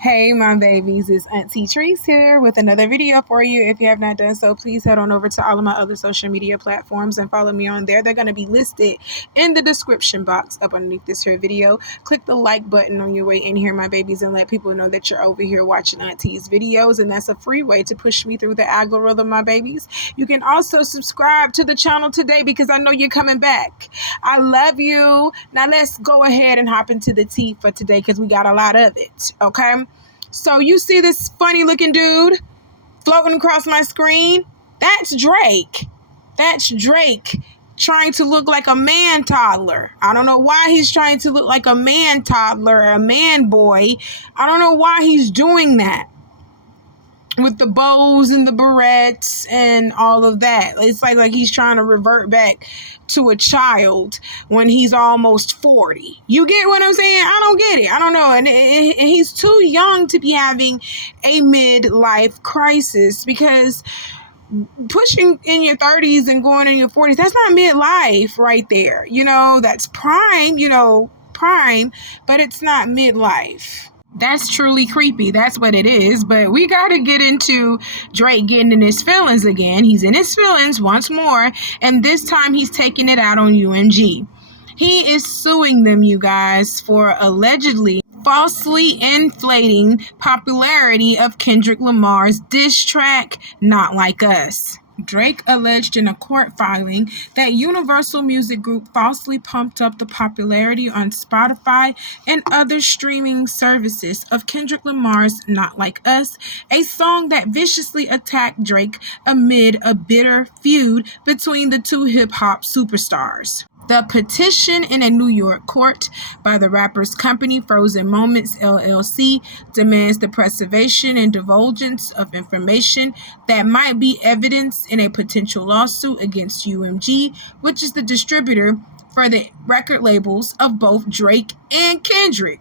Hey, my babies, it's Auntie Trice here with another video for you. If you have not done so, please head on over to all of my other social media platforms and follow me on there. They're going to be listed in the description box up underneath this here video. Click the like button on your way in here, my babies, and let people know that you're over here watching Auntie's videos, and that's a free way to push me through the algorithm, my babies. You can also subscribe to the channel today because I know you're coming back. I love you. Now let's go ahead and hop into the tea for today because we got a lot of it, okay? So you see this funny looking dude floating across my screen? That's Drake. That's Drake trying to look like a man toddler. I don't know why he's trying to look like a man toddler, a man boy. I don't know why he's doing that with the bows and the barrettes and all of that. It's like he's trying to revert back to a child when he's almost 40. You get what I'm saying? I don't get it. I don't know. And he's too young to be having a midlife crisis, because pushing in your 30s and going in your 40s, that's not midlife right there. You know, that's prime, prime, but it's not midlife. That's truly creepy. That's what it is. But we got to get into Drake getting in his feelings again. He's in his feelings once more, and this time he's taking it out on UMG. He is suing them, you guys, for allegedly falsely inflating popularity of Kendrick Lamar's diss track, Not Like Us. Drake alleged in a court filing that Universal Music Group falsely pumped up the popularity on Spotify and other streaming services of Kendrick Lamar's Not Like Us, a song that viciously attacked Drake amid a bitter feud between the two hip-hop superstars. The petition in a New York court by the rapper's company Frozen Moments LLC demands the preservation and divulgence of information that might be evidence in a potential lawsuit against UMG, which is the distributor for the record labels of both Drake and Kendrick.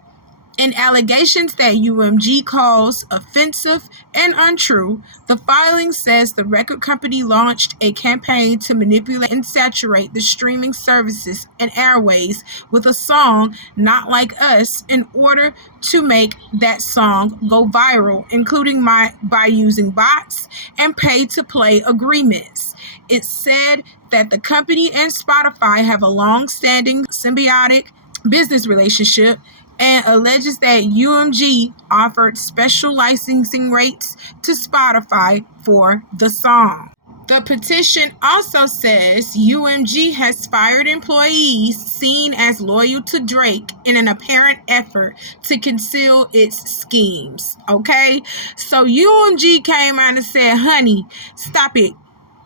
In allegations that UMG calls offensive and untrue, the filing says the record company launched a campaign to manipulate and saturate the streaming services and airways with a song, Not Like Us, in order to make that song go viral, including by using bots and pay-to-play agreements. It said that the company and Spotify have a long-standing symbiotic business relationship, and alleges that UMG offered special licensing rates to Spotify for the song. The petition also says UMG has fired employees seen as loyal to Drake in an apparent effort to conceal its schemes. Okay? So UMG came out and said, honey, stop it.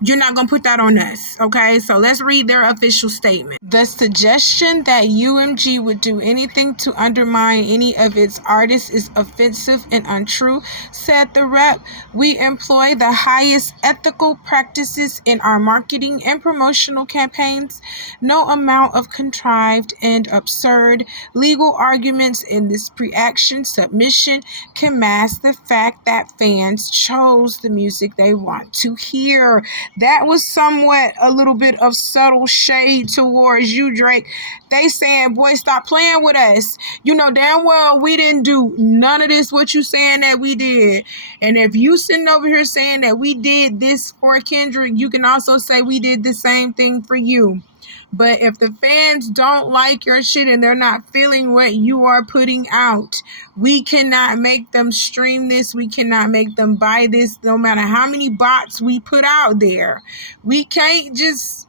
You're not going to put that on us, okay? So let's read their official statement. The suggestion that UMG would do anything to undermine any of its artists is offensive and untrue, said the rep. We employ the highest ethical practices in our marketing and promotional campaigns. No amount of contrived and absurd legal arguments in this pre-action submission can mask the fact that fans chose the music they want to hear. That was somewhat a little bit of subtle shade towards you, Drake. They saying, boy, stop playing with us. You know damn well we didn't do none of this, what you saying that we did. And if you sitting over here saying that we did this for Kendrick, you can also say we did the same thing for you. But if the fans don't like your shit and they're not feeling what you are putting out, we cannot make them stream this. We cannot make them buy this, no matter how many bots we put out there. We can't just,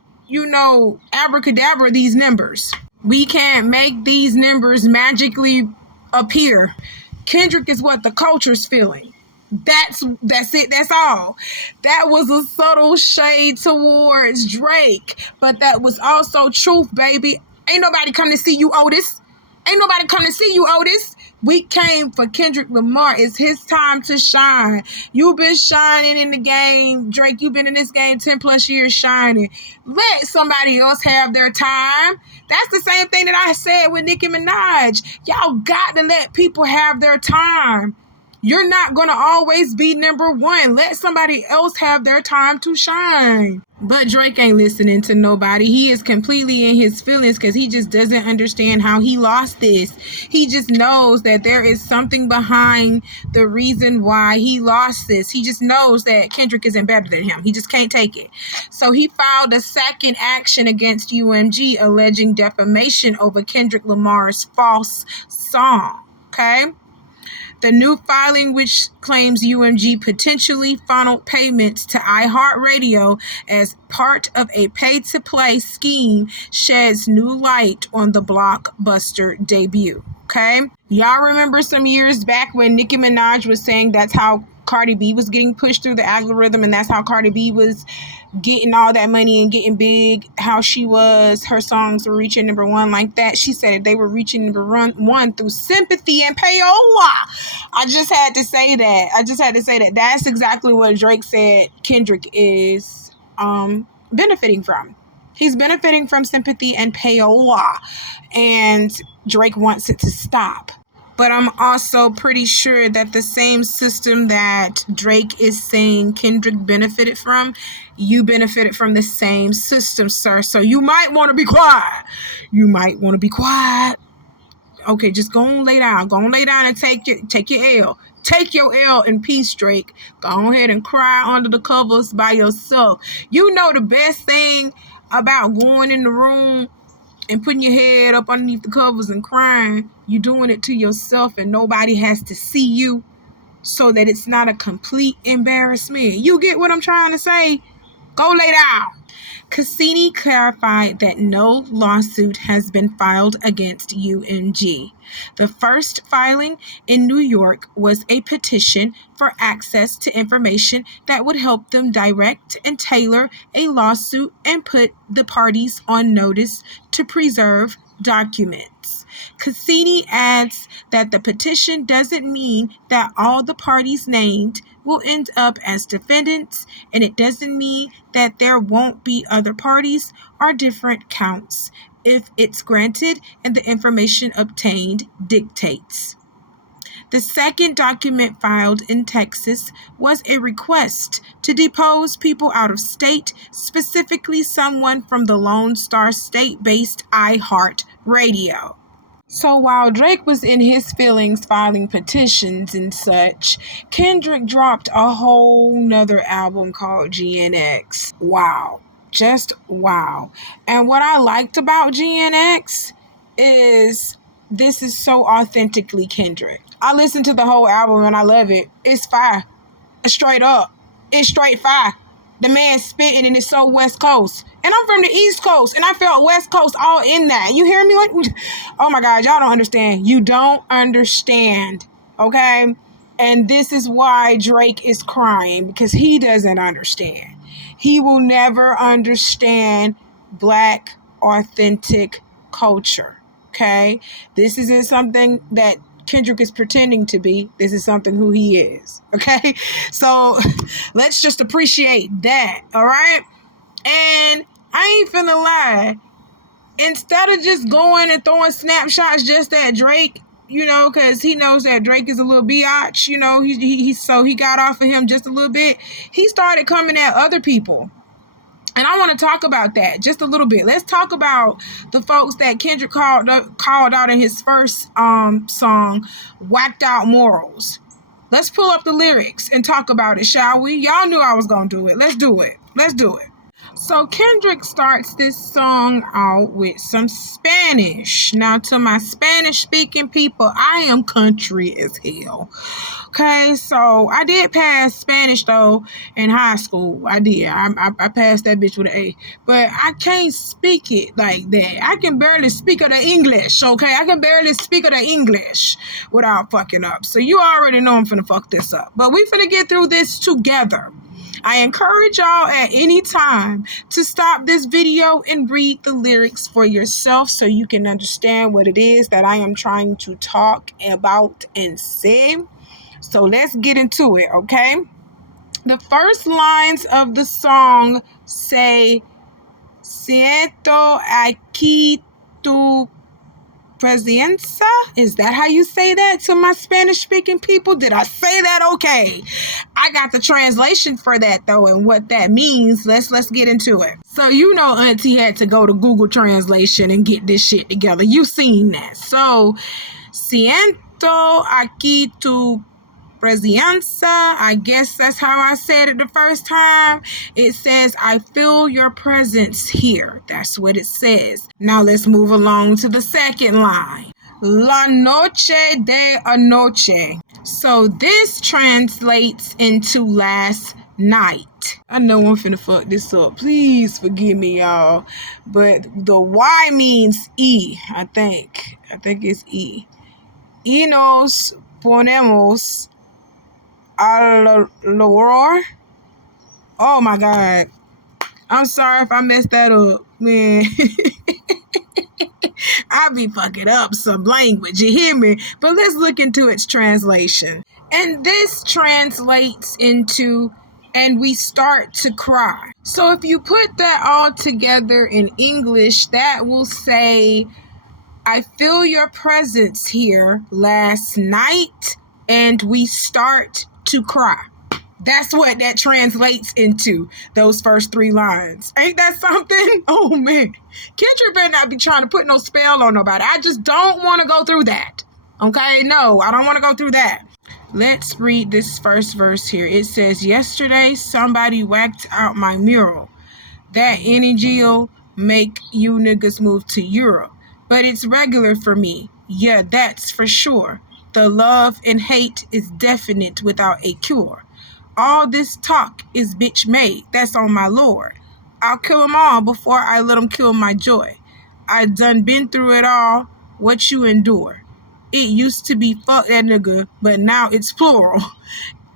abracadabra these numbers. We can't make these numbers magically appear. Kendrick is what the culture's feeling. That's it. That's all. That was a subtle shade towards Drake, but that was also truth, baby. Ain't nobody come to see you, Otis. Ain't nobody come to see you, Otis. We came for Kendrick Lamar. It's his time to shine. You've been shining in the game, Drake. You've been in this game 10 plus years shining. Let somebody else have their time. That's the same thing that I said with Nicki Minaj. Y'all got to let people have their time. You're not going to always be number one. Let somebody else have their time to shine. But Drake ain't listening to nobody. He is completely in his feelings because he just doesn't understand how he lost this. He just knows that there is something behind the reason why he lost this. He just knows that Kendrick isn't better than him. He just can't take it. So he filed a second action against UMG alleging defamation over Kendrick Lamar's false song. Okay? The new filing, which claims UMG potentially funneled payments to iHeartRadio as part of a pay-to-play scheme, sheds new light on the Blockbuster debut. Okay? Y'all remember some years back when Nicki Minaj was saying that's how Cardi B was getting pushed through the algorithm, and that's how Cardi B was getting all that money and getting big, how her songs were reaching number one like that. She said they were reaching number one through sympathy and payola. I just had to say that. That's exactly what Drake said Kendrick is benefiting from. He's benefiting from sympathy and payola, and Drake wants it to stop. But I'm also pretty sure that the same system that Drake is saying Kendrick benefited from, you benefited from the same system, sir. So you might want to be quiet. Okay, just go and lay down. Go and lay down and take your L. Take your L in peace, Drake. Go ahead and cry under the covers by yourself. You know the best thing about going in the room and putting your head up underneath the covers and crying, you're doing it to yourself and nobody has to see you, so that it's not a complete embarrassment. You get what I'm trying to say? Go lay down. Cassini clarified that no lawsuit has been filed against UMG. The first filing in New York was a petition for access to information that would help them direct and tailor a lawsuit and put the parties on notice to preserve documents. Cassini adds that the petition doesn't mean that all the parties named will end up as defendants, and it doesn't mean that there won't be other parties or different counts if it's granted and the information obtained dictates. The second document filed in Texas was a request to depose people out of state, specifically someone from the Lone Star State-based iHeartRadio. So while Drake was in his feelings filing petitions and such, Kendrick dropped a whole nother album called GNX. Wow. Just wow. And what I liked about GNX is this is so authentically Kendrick. I listened to the whole album and I love it. It's fire. Straight up. It's straight fire. The man spitting and it's so West Coast. And I'm from the East Coast and I felt West Coast all in that. You hear me? Like, oh my God, y'all don't understand. You don't understand. Okay? And this is why Drake is crying, because he doesn't understand. He will never understand Black authentic culture. Okay? This isn't something that Kendrick is pretending to be. This is something who he is. Okay? So let's just appreciate that. All right? And I ain't finna lie. Instead of just going and throwing snapshots just at Drake, you know, because he knows that Drake is a little biatch, you know, so he got off of him just a little bit. He started coming at other people. And I want to talk about that just a little bit. Let's talk about the folks that Kendrick called out in his first song, Whacked Out Morals. Let's pull up the lyrics and talk about it, shall we? Y'all knew I was going to do it. Let's do it. So Kendrick starts this song out with some Spanish. Now, to my Spanish-speaking people, I am country as hell. Okay, so I did pass Spanish, though, in high school. I did. I passed that bitch with an A. But I can't speak it like that. I can barely speak of the English, okay? I can barely speak of the English without fucking up. So you already know I'm finna fuck this up. But we finna get through this together. I encourage y'all at any time to stop this video and read the lyrics for yourself so you can understand what it is that I am trying to talk about and say. So let's get into it, okay? The first lines of the song say, Siento aquí tu Presencia? Is that how you say that to my Spanish-speaking people? Did I say that okay? I got the translation for that, though, and what that means. Let's get into it. So, you know Auntie had to go to Google Translation and get this shit together. You seen that. So, siento aquí tu presencia. I guess that's how I said it the first time. It says, I feel your presence here. That's what it says. Now let's move along to the second line. La noche de anoche. So this translates into last night. I know I'm finna fuck this up. Please forgive me, y'all. But the Y means E, I think. I think it's E. Y nos ponemos al lograr. Oh my God. I'm sorry if I messed that up, man. I be fucking up some language, you hear me? But let's look into its translation. And this translates into, and we start to cry. So if you put that all together in English, that will say, I feel your presence here last night, and we start to cry. That's what that translates into, those first three lines. Ain't that something? Oh, man. Kendrick better not be trying to put no spell on nobody. I just don't want to go through that. Okay? No, I don't want to go through that. Let's read this first verse here. It says, yesterday somebody whacked out my mural. That energy'll make you niggas move to Europe. But it's regular for me. Yeah, that's for sure. The love and hate is definite without a cure. All this talk is bitch made. That's on my lord. I'll kill them all before I let them kill my joy. I done been through it all. What you endure. It used to be fuck that nigga, but now it's plural.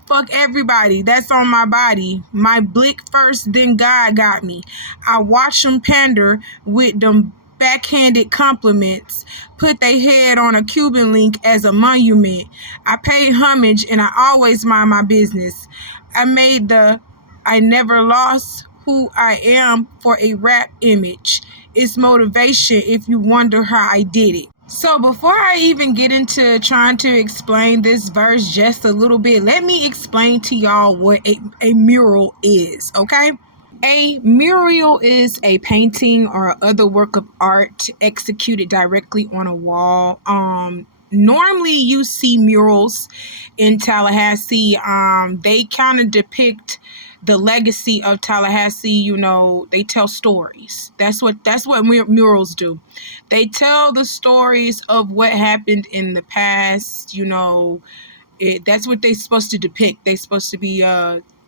Fuck everybody. That's on my body. My blick first, then God got me. I watch them pander with them backhanded compliments, put they head on a Cuban link as a monument. I pay homage and I always mind my business. I made the I never lost who I am for a rap image. It's motivation if you wonder how I did it. So before I even get into trying to explain this verse just a little bit, let me explain to y'all what a mural is, okay? A mural is a painting or other work of art executed directly on a wall. Normally you see murals in Tallahassee. They kind of depict the legacy of Tallahassee. You know, they tell stories. That's what murals do. They tell the stories of what happened in the past. You know, that's what they're supposed to depict. They're supposed to be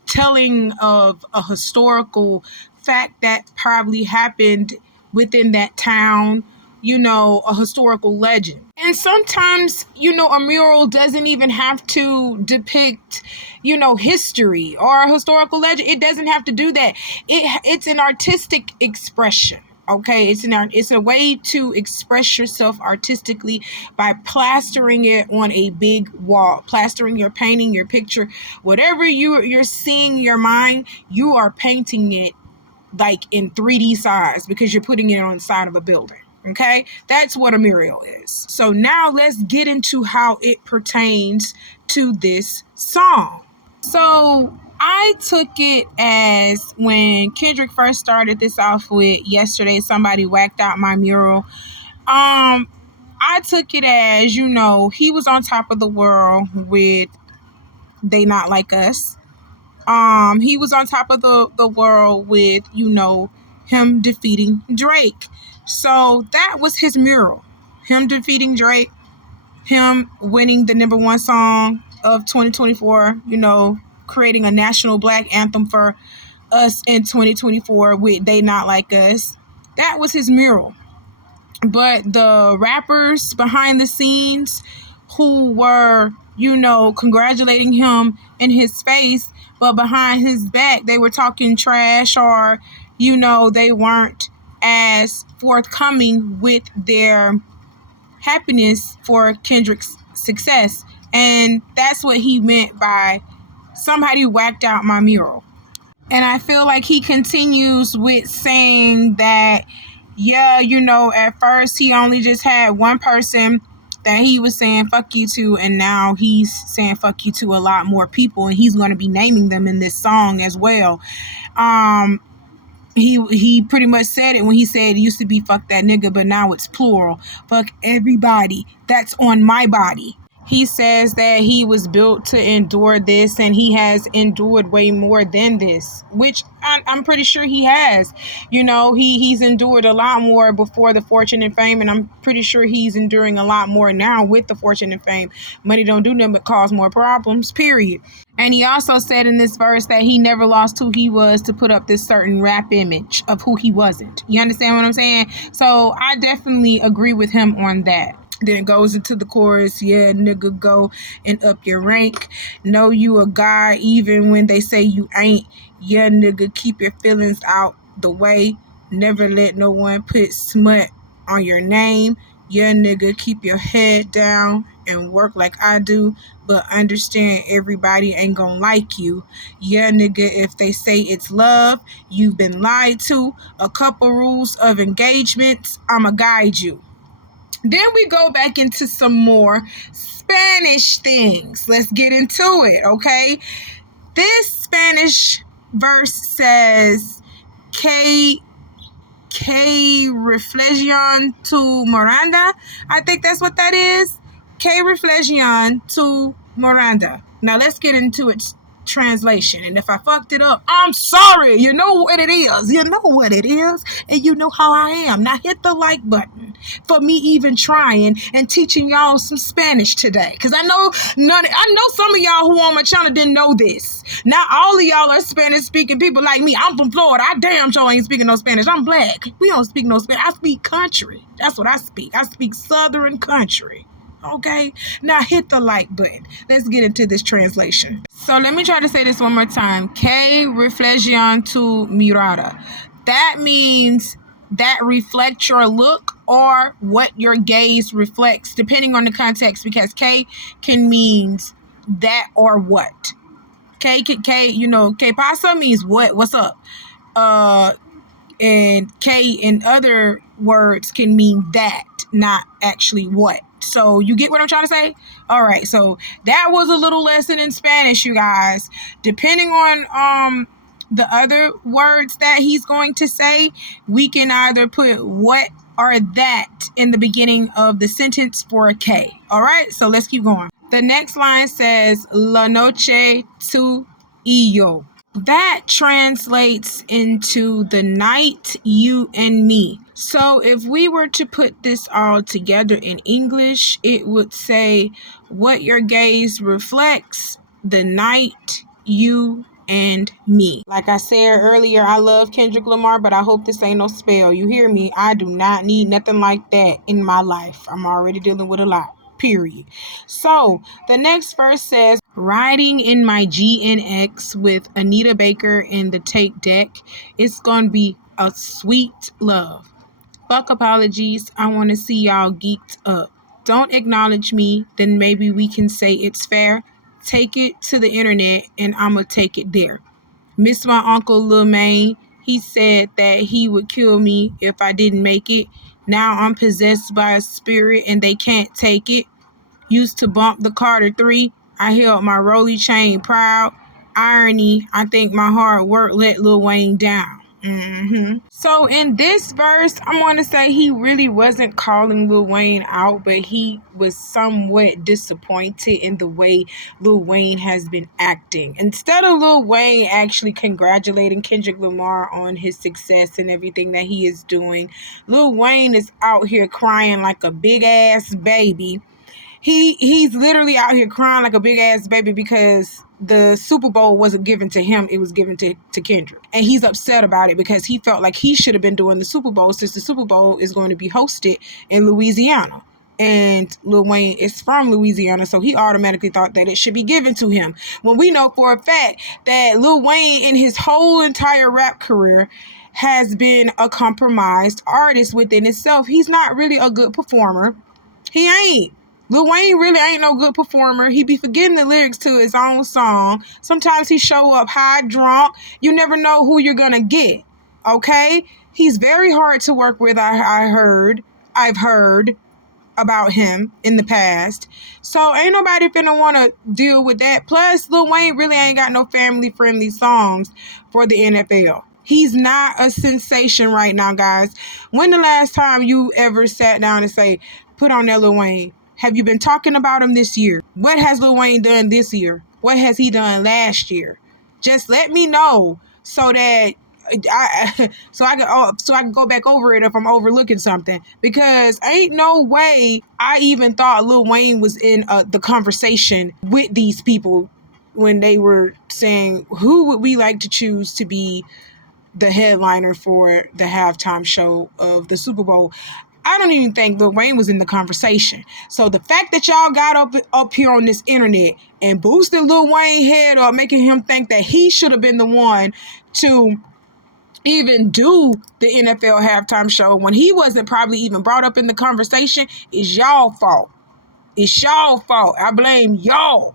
telling of a historical fact that probably happened within that town, you know, a historical legend. And sometimes, you know, a mural doesn't even have to depict, you know, history or a historical legend. It doesn't have to do that. It's an artistic expression. Okay, it's a way to express yourself artistically by plastering it on a big wall, plastering your painting, your picture, whatever you're seeing in your mind, you are painting it like in 3D size because you're putting it on the side of a building. Okay, that's what a mural is. So now let's get into how it pertains to this song. So I took it as when Kendrick first started this off with yesterday, somebody whacked out my mural. I took it as, you know, he was on top of the world with They Not Like Us. He was on top of the world with, you know, him defeating Drake. So that was his mural. Him defeating Drake, him winning the #1 song of 2024, you know, creating a national black anthem for us in 2024 with They Not Like Us. That was his mural. But the rappers behind the scenes who were, you know, congratulating him in his face, but behind his back, they were talking trash or, you know, they weren't as forthcoming with their happiness for Kendrick's success. And that's what he meant by somebody whacked out my mural. And I feel like he continues with saying that, yeah, you know, at first he only just had one person that he was saying fuck you to, and now he's saying fuck you to a lot more people, and he's going to be naming them in this song as well. Um, he pretty much said it when he said it used to be fuck that nigga, but now it's plural. Fuck everybody that's on my body. He says that he was built to endure this, and he has endured way more than this, which I'm pretty sure he has. You know, he's endured a lot more before the fortune and fame, and I'm pretty sure he's enduring a lot more now with the fortune and fame. Money don't do nothing but cause more problems, period. And he also said in this verse that he never lost who he was to put up this certain rap image of who he wasn't. You understand what I'm saying? So I definitely agree with him on that. Then it goes into the chorus, yeah, nigga, go and up your rank. Know you a guy even when they say you ain't. Yeah, nigga, keep your feelings out the way. Never let no one put smut on your name. Yeah, nigga, keep your head down and work like I do, but understand everybody ain't gonna like you. Yeah, nigga, if they say it's love, you've been lied to. A couple rules of engagement, I'ma guide you. Then we go back into some more Spanish things. Let's get into it, okay? This Spanish verse says, que reflexión tu Miranda. I think that's what that is. Que reflexión tu Miranda. Now let's get into its translation. And if I fucked it up, I'm sorry. You know what it is. You know what it is. And you know how I am. Now hit the like button for me even trying and teaching y'all some Spanish today. Because I know some of y'all who on my channel didn't know this. Not all of y'all are Spanish speaking people like me. I'm from Florida. I damn sure ain't speaking no Spanish. I'm black. We don't speak no Spanish. I speak country. That's what I speak. I speak Southern country. Okay, now hit the like button. Let's get into this translation. So let me try to say this one more time. Que reflexión tu mirada. That means that reflect your look or what your gaze reflects, depending on the context, because que can mean that or what. Que, you know, que pasa means what's up. And que in other words can mean that, not actually what. So you get what I'm trying to say? All right. So that was a little lesson in Spanish, you guys. Depending on the other words that he's going to say, we can either put what or that in the beginning of the sentence for a K. All right. So let's keep going. The next line says, La noche tu y yo. That translates into the night, you and me. So if we were to put this all together in English, it would say, what your gaze reflects, the night, you and me. Like I said earlier, I love Kendrick Lamar, but I hope this ain't no spell. You hear me? I do not need nothing like that in my life. I'm already dealing with a lot. Period. So the next verse says, riding in my GNX with Anita Baker in the tape deck. It's gonna be a sweet love. Fuck apologies. I want to see y'all geeked up. Don't acknowledge me, then maybe we can say it's fair. Take it to the internet and I'ma take it there. Miss my uncle Lil Maine. He said that he would kill me if I didn't make it. Now I'm possessed by a spirit and they can't take it. Used to bump the Carter 3. I held my Rolly chain proud. Irony, I think my hard work let Lil Wayne down. So in this verse, I'm going to say he really wasn't calling Lil Wayne out, but he was somewhat disappointed in the way Lil Wayne has been acting. Instead of Lil Wayne actually congratulating Kendrick Lamar on his success and everything that he is doing, Lil Wayne is out here crying like a big ass baby. He's literally out here crying like a big ass baby because the Super Bowl wasn't given to him. It was given to Kendrick. And he's upset about it because he felt like he should have been doing the Super Bowl since the Super Bowl is going to be hosted in Louisiana. And Lil Wayne is from Louisiana, so he automatically thought that it should be given to him. When we know for a fact that Lil Wayne in his whole entire rap career has been a compromised artist within itself. He's not really a good performer. He ain't. Lil Wayne really ain't no good performer. He be forgetting the lyrics to his own song. Sometimes he show up high, drunk. You never know who you're gonna get. Okay? He's very hard to work with, I've heard about him in the past. So ain't nobody finna want to deal with that. Plus, Lil Wayne really ain't got no family-friendly songs for the NFL. He's not a sensation right now, guys. When the last time you ever sat down and say, put on that Lil Wayne? Have you been talking about him this year? What has Lil Wayne done this year? What has he done last year? Just let me know so that I can go back over it if I'm overlooking something, because ain't no way I even thought Lil Wayne was in the conversation with these people when they were saying who would we like to choose to be the headliner for the halftime show of the Super Bowl. I don't even think Lil Wayne was in the conversation. So the fact that y'all got up here on this internet and boosted Lil Wayne head up, making him think that he should have been the one to even do the NFL halftime show when he wasn't probably even brought up in the conversation, is y'all fault. It's y'all fault. I blame y'all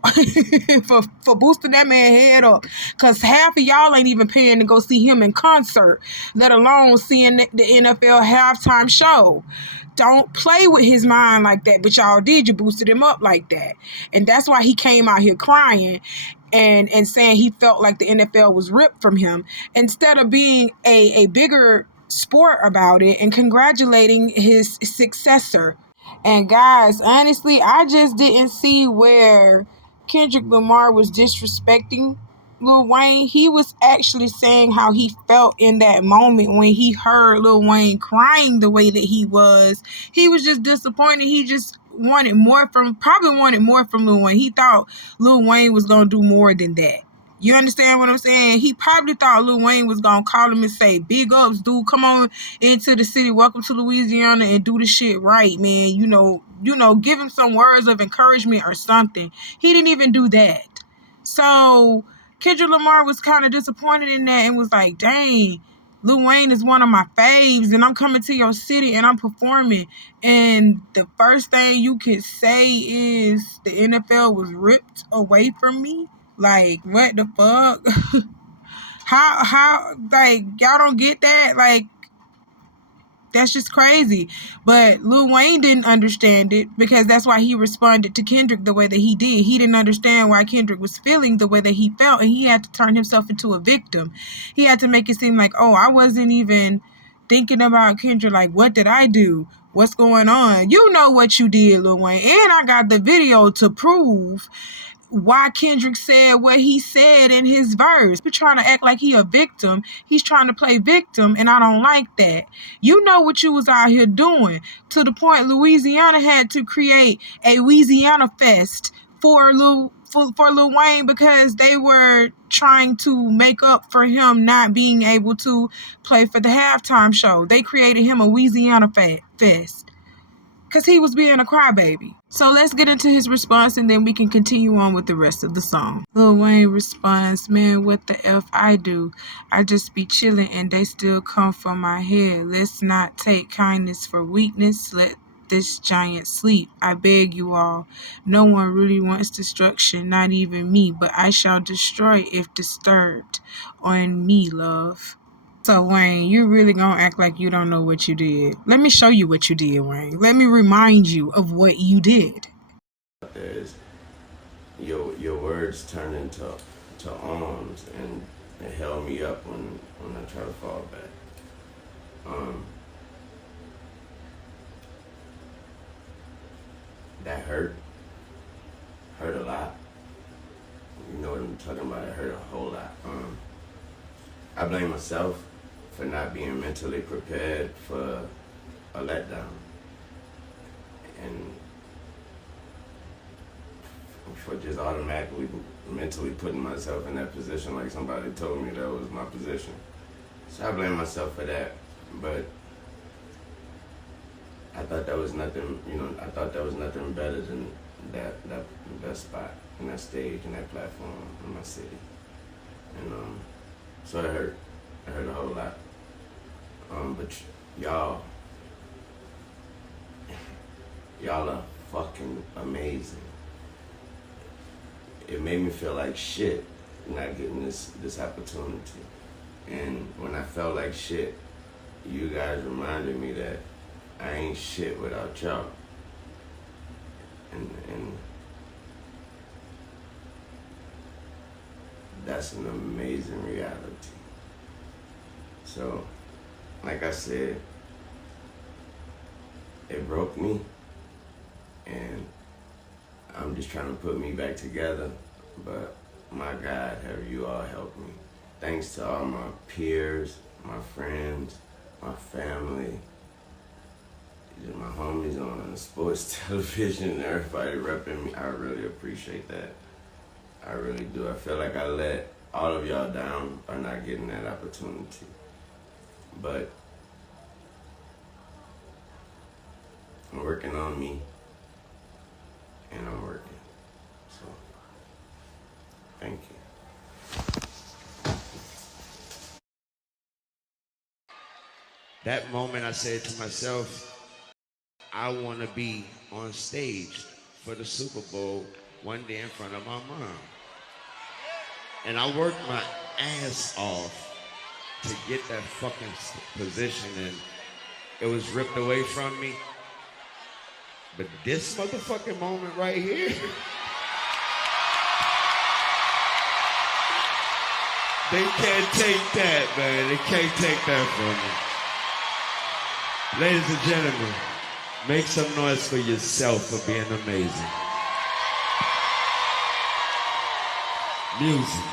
for boosting that man head up. Because half of y'all ain't even paying to go see him in concert, let alone seeing the NFL halftime show. Don't play with his mind like that. But y'all did. You boosted him up like that. And that's why he came out here crying and saying he felt like the NFL was ripped from him, instead of being a bigger sport about it and congratulating his successor. And guys, honestly, I just didn't see where Kendrick Lamar was disrespecting Lil Wayne. He was actually saying how he felt in that moment when he heard Lil Wayne crying the way that he was. He was just disappointed. He just probably wanted more from Lil Wayne. He thought Lil Wayne was going to do more than that. You understand what I'm saying? He probably thought Lil Wayne was going to call him and say, big ups, dude, come on into the city, welcome to Louisiana, and do the shit right, man. You know, give him some words of encouragement or something. He didn't even do that. So Kendrick Lamar was kind of disappointed in that and was like, dang, Lil Wayne is one of my faves, and I'm coming to your city and I'm performing. And the first thing you could say is the NFL was ripped away from me. Like, what the fuck? how, like, y'all don't get that? Like, that's just crazy. But Lil Wayne didn't understand it, because that's why he responded to Kendrick the way that he did. He didn't understand why Kendrick was feeling the way that he felt, and he had to turn himself into a victim. He had to make it seem like, oh, I wasn't even thinking about Kendrick. Like, what did I do? What's going on? You know what you did, Lil Wayne. And I got the video to prove why Kendrick said what he said in his verse. He's trying to act like he a victim. He's trying to play victim, and I don't like that. You know what you was out here doing, to the point Louisiana had to create a Louisiana Fest for Lil Wayne, because they were trying to make up for him not being able to play for the halftime show. They created him a Louisiana Fest because he was being a crybaby. So let's get into his response, and then we can continue on with the rest of the song. Lil Wayne responds, man, what the F I do? I just be chilling and they still come for my head. Let's not take kindness for weakness. Let this giant sleep. I beg you all. No one really wants destruction, not even me, but I shall destroy if disturbed. On me, love. So, Wayne, you really gonna act like you don't know what you did? Let me show you what you did, Wayne. Let me remind you of what you did. There's your words turn into arms, and it held me up when I try to fall back. That hurt a lot. You know what I'm talking about? It hurt a whole lot. I blame myself for not being mentally prepared for a letdown, and for just automatically mentally putting myself in that position, like somebody told me that was my position. So I blame myself for that. But I thought that was nothing, I thought that was nothing better than that spot and that stage and that platform in my city. And so it hurt a whole lot. But y'all are fucking amazing. It made me feel like shit not getting this opportunity. And when I felt like shit, you guys reminded me that I ain't shit without y'all. And that's an amazing reality. So, like I said, it broke me, and I'm just trying to put me back together, but my God, have you all helped me. Thanks to all my peers, my friends, my family, my homies on the sports television, everybody repping me. I really appreciate that. I really do. I feel like I let all of y'all down by not getting that opportunity. But I'm working on me, and I'm working. So, thank you. That moment I said to myself, I want to be on stage for the Super Bowl one day in front of my mom. And I worked my ass off to get that fucking position, and it was ripped away from me. But this motherfucking moment right here, they can't take that, man. They can't take that from me. Ladies and gentlemen, make some noise for yourself for being amazing. Music.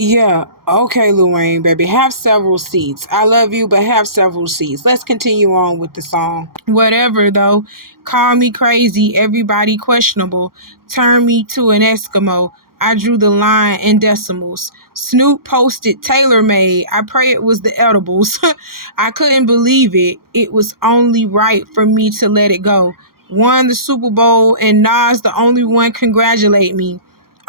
Yeah, okay, Lil Wayne, baby. Have several seats. I love you, but have several seats. Let's continue on with the song. Whatever, though. Call me crazy, everybody questionable. Turn me to an Eskimo. I drew the line in decimals. Snoop posted tailor-made. I pray it was the edibles. I couldn't believe it. It was only right for me to let it go. Won the Super Bowl, and Nas the only one congratulate me.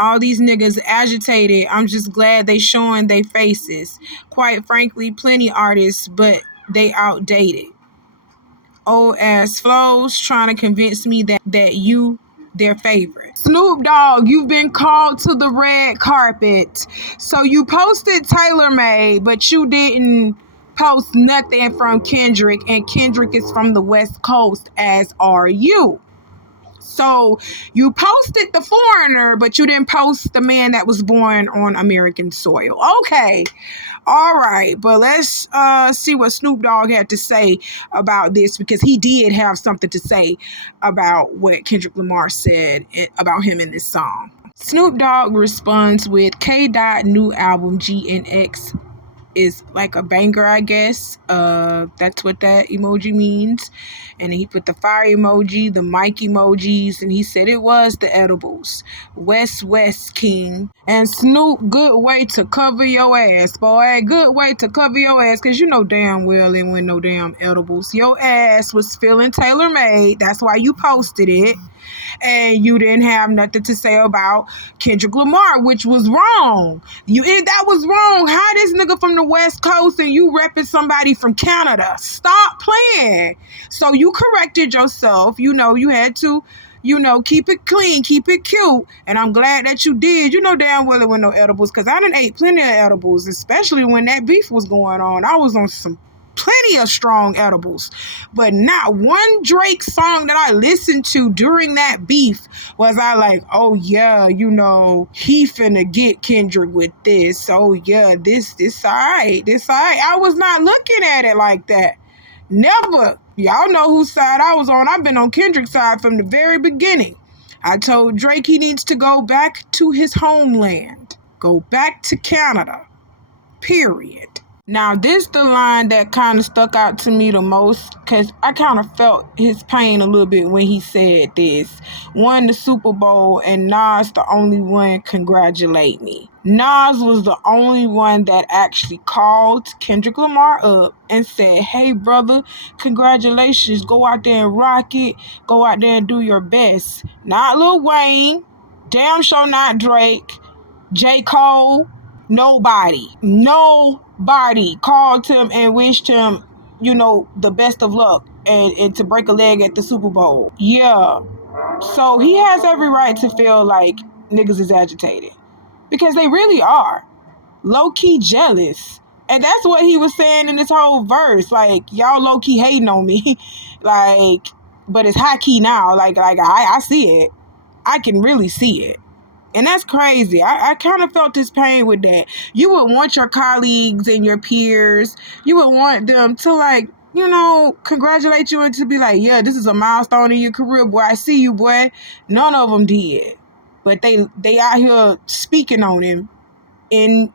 All these niggas agitated. I'm just glad they showing they faces. Quite frankly, plenty artists, but they outdated. Old ass flows trying to convince me that you their favorite. Snoop Dogg, you've been called to the red carpet. So you posted tailor-made, but you didn't post nothing from Kendrick, and Kendrick is from the West Coast, as are you. So you posted the foreigner, but you didn't post the man that was born on American soil. Okay. All right. But let's see what Snoop Dogg had to say about this, because he did have something to say about what Kendrick Lamar said about him in this song. Snoop Dogg responds with K. Dot new album GNX is like a banger, I guess. That's what that emoji means. And he put the fire emoji, the mic emojis, and he said it was the edibles. West King. And Snoop, good way to cover your ass, boy. Good way to cover your ass, because you know damn well it wasn't no damn edibles. Your ass was feeling tailor-made. That's why you posted it. And you didn't have nothing to say about Kendrick Lamar, which was wrong. That was wrong. How this nigga from the West Coast and you repping somebody from Canada? Stop playing. So you corrected yourself. You know, you had to, keep it clean, keep it cute. And I'm glad that you did. You know damn well it wasn't no edibles, because I done ate plenty of edibles, especially when that beef was going on. I was on some plenty of strong edibles, but not one Drake song that I listened to during that beef was I like, oh yeah, he finna get Kendrick with this. Oh yeah, this all right, I was not looking at it like that. Never. Y'all know whose side I was on. I've been on Kendrick's side from the very beginning. I told Drake he needs to go back to his homeland, go back to Canada, period. Now, this the line that kind of stuck out to me the most, because I kind of felt his pain a little bit when he said this. Won the Super Bowl, and Nas the only one congratulate me. Nas was the only one that actually called Kendrick Lamar up and said, hey, brother, congratulations. Go out there and rock it. Go out there and do your best. Not Lil Wayne. Damn sure not Drake. J. Cole. Nobody called him and wished him, the best of luck and to break a leg at the Super Bowl. Yeah. So he has every right to feel like niggas is agitated. Because they really are. Low-key jealous. And that's what he was saying in this whole verse. Like, y'all low-key hating on me. Like, but it's high-key now. Like I see it. I can really see it. And that's crazy. I kind of felt this pain with that. You would want your colleagues and your peers, you would want them to, like, you know, congratulate you and to be like, yeah, this is a milestone in your career, boy. I see you, boy. None of them did. But they out here speaking on him in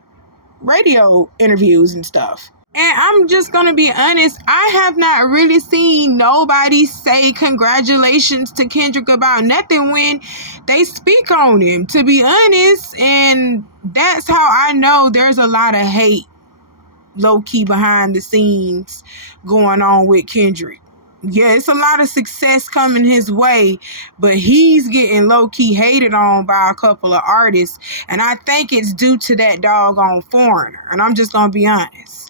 radio interviews and stuff. And I'm just going to be honest, I have not really seen nobody say congratulations to Kendrick about nothing when they speak on him, to be honest. And that's how I know there's a lot of hate low-key behind the scenes going on with Kendrick. Yeah, it's a lot of success coming his way, but he's getting low-key hated on by a couple of artists. And I think it's due to that doggone foreigner. And I'm just going to be honest.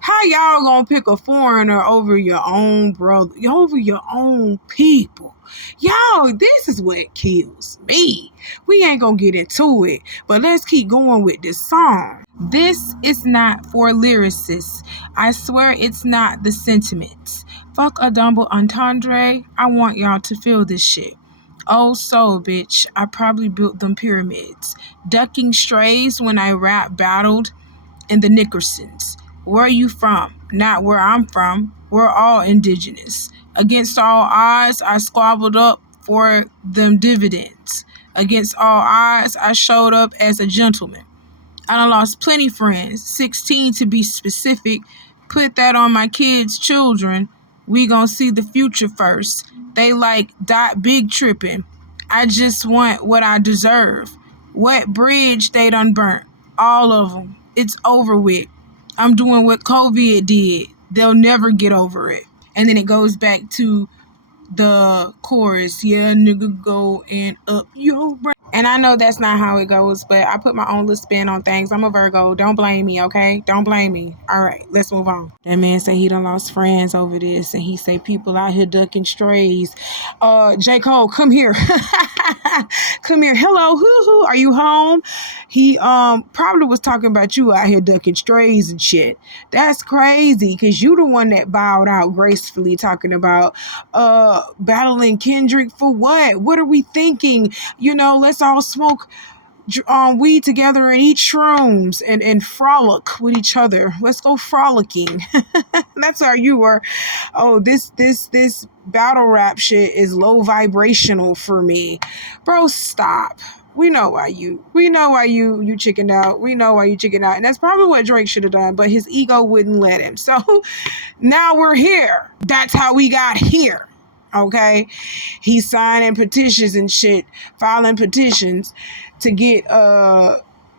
How y'all gonna pick a foreigner over your own brother, over your own people? Y'all, this is what kills me. We ain't gonna get into it, but let's keep going with this song. This is not for lyricists. I swear it's not the sentiments. Fuck a double entendre. I want y'all to feel this shit. Oh, so, bitch, I probably built them pyramids. Ducking strays when I rap battled in the Nickersons. Where are you from? Not where I'm from. We're all indigenous. Against all odds, I squabbled up for them dividends. Against all odds, I showed up as a gentleman. I done lost plenty friends, 16 to be specific. Put that on my kids' children. We gon' see the future first. They like big tripping. I just want what I deserve. What bridge they done burnt? All of them. It's over with. I'm doing what COVID did. They'll never get over it. And then it goes back to the chorus. Yeah, nigga, go and up your brain. And I know that's not how it goes, but I put my own little spin on things. I'm a Virgo. Don't blame me, okay? Don't blame me. All right, let's move on. That man said he done lost friends over this, and he say people out here ducking strays. J. Cole, come here. Come here. Hello, hoo-hoo. Are you home? He probably was talking about you out here ducking strays and shit. That's crazy, because you the one that bowed out gracefully talking about battling Kendrick for what? What are we thinking? You know, let's all smoke weed together and eat shrooms and frolic with each other. Let's go frolicking. That's how you were. Oh, this battle rap shit is low vibrational for me. Bro, stop. We know why you chickened out. We know why you chickened out. And that's probably what Drake should have done, but his ego wouldn't let him. So now we're here. That's how we got here. Okay? He's signing petitions and shit, filing petitions to get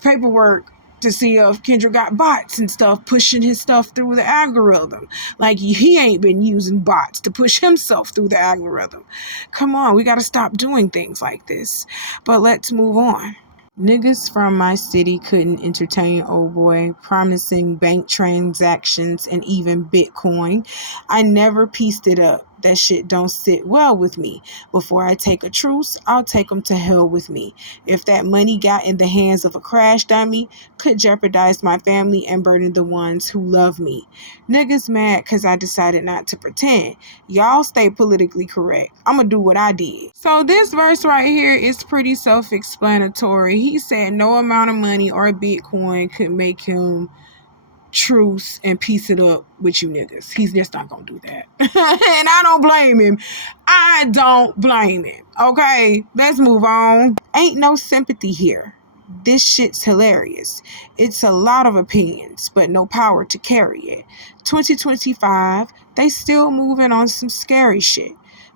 paperwork to see if Kendrick got bots and stuff, pushing his stuff through the algorithm. Like, he ain't been using bots to push himself through the algorithm. Come on, we gotta stop doing things like this. But let's move on. Niggas from my city couldn't entertain old boy, promising bank transactions and even Bitcoin. I never pieced it up. That shit don't sit well with me. Before I take a truce, I'll take them to hell with me. If that money got in the hands of a crash dummy, could jeopardize my family and burden the ones who love me. Niggas mad cause I decided not to pretend. Y'all stay politically correct. I'ma do what I did. So this verse right here is pretty self-explanatory. He said no amount of money or Bitcoin could make him truce and piece it up with you niggas. He's just not gonna do that. And I don't blame him. I don't blame him. Okay, let's move on. Ain't no sympathy here. This shit's hilarious. It's a lot of opinions, but no power to carry it. 2025, they still moving on some scary shit.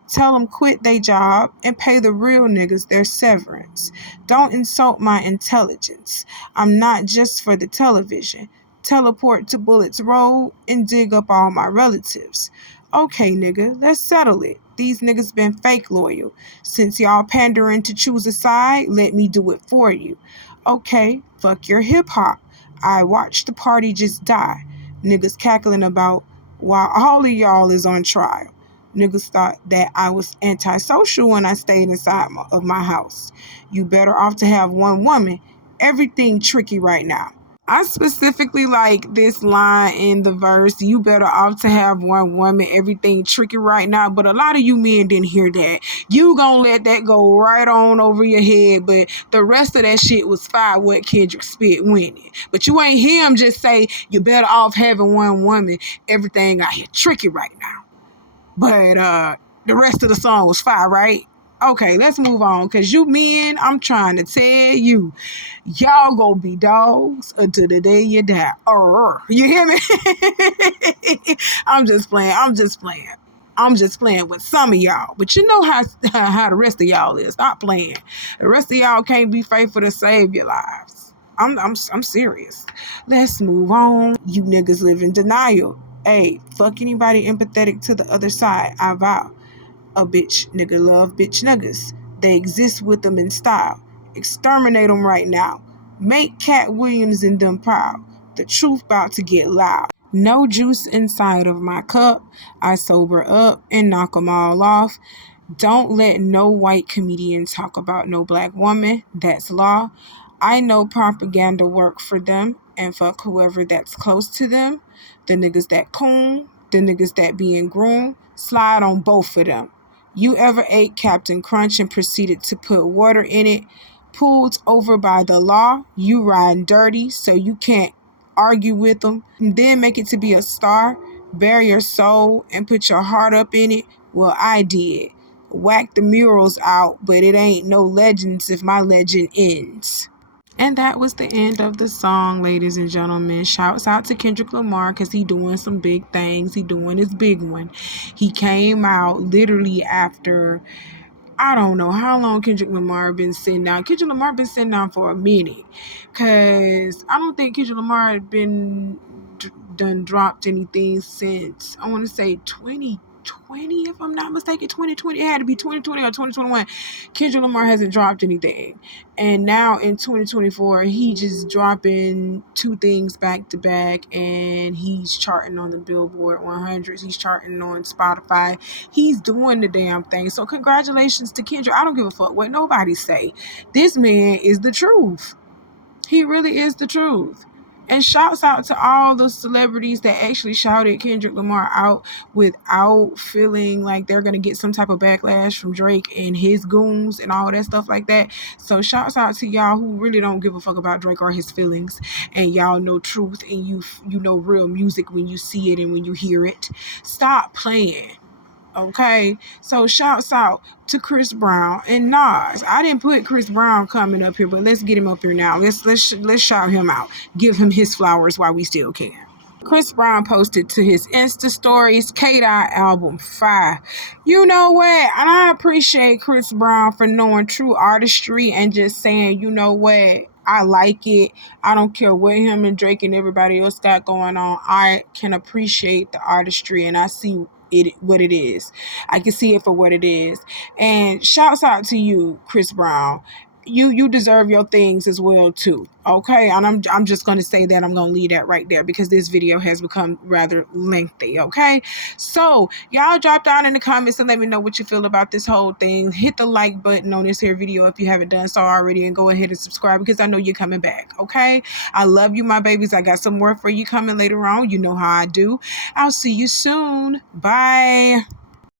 Tell them quit they job and pay the real niggas their severance. Don't insult my intelligence. I'm not just for the television. Teleport to Bullets Road and dig up all my relatives. Okay, nigga, let's settle it. These niggas been fake loyal. Since y'all pandering to choose a side, let me do it for you. Okay, fuck your hip-hop. I watched the party just die. Niggas cackling about while all of y'all is on trial. Niggas thought that I was antisocial when I stayed inside of my house. You better off to have one woman. Everything tricky right now. I specifically like this line in the verse, you better off to have one woman, everything tricky right now. But a lot of you men didn't hear that. You gonna let that go right on over your head. But the rest of that shit was fire what Kendrick spit winning. But you ain't hear him just say, you better off having one woman, everything out here tricky right now. But the rest of the song was fire, right? Okay, let's move on. Cause you men, I'm trying to tell you, y'all gonna be dogs until the day you die. You hear me? I'm just playing. I'm just playing with some of y'all. But you know how the rest of y'all is. Stop playing. The rest of y'all can't be faithful to save your lives. I'm serious. Let's move on. You niggas live in denial. Hey, fuck anybody empathetic to the other side. I vow. A bitch nigga love bitch niggas. They exist with them in style. Exterminate them right now. Make Cat Williams and them proud. The truth about to get loud. No juice inside of my cup. I sober up and knock them all off. Don't let no white comedian talk about no black woman. That's law. I know propaganda work for them and fuck whoever that's close to them. The niggas that coon, the niggas that being groomed, slide on both of them. You ever ate Captain Crunch and proceeded to put water in it? Pulled over by the law, you riding dirty so you can't argue with them. And then make it to be a star, bare your soul and put your heart up in it. Well, I did. Whack the murals out, but it ain't no legends if my legend ends. And that was the end of the song, ladies and gentlemen. Shouts out to Kendrick Lamar because he doing some big things. He doing his big one. He came out literally after, I don't know how long Kendrick Lamar been sitting down. Kendrick Lamar been sitting down for a minute because I don't think Kendrick Lamar had been done dropped anything since, I want to say 2020, if I'm not mistaken. 2020, it had to be 2020 or 2021. Kendrick Lamar hasn't dropped anything, and now in 2024 he just dropping two things back to back, and he's charting on the Billboard 100s. He's charting on Spotify. He's doing the damn thing. So congratulations to Kendrick. I don't give a fuck what nobody say. This man is the truth. He really is the truth. And shouts out to all the celebrities that actually shouted Kendrick Lamar out without feeling like they're going to get some type of backlash from Drake and his goons and all that stuff like that. So shouts out to y'all who really don't give a fuck about Drake or his feelings, and y'all know truth, and you know real music when you see it and when you hear it. Stop playing. Okay, so shouts out to Chris Brown and Nas. I didn't put Chris Brown coming up here, but let's get him up here now. Let's shout him out. Give him his flowers while we still can. Chris Brown posted to his Insta stories, K-Dot album 5. You know what? And I appreciate Chris Brown for knowing true artistry and just saying, you know what? I like it. I don't care what him and Drake and everybody else got going on. I can appreciate the artistry and I see it what it is. I can see it for what it is. And shouts out to you, Chris Brown. You deserve your things as well too. Okay, and I'm just gonna say that. I'm gonna leave that right there because this video has become rather lengthy. Okay, so y'all drop down in the comments and let me know what you feel about this whole thing. Hit the like button on this here video if you haven't done so already, and go ahead and subscribe because I know you're coming back. Okay, I love you, my babies. I got some more for you coming later on. You know how I do. I'll see you soon. Bye.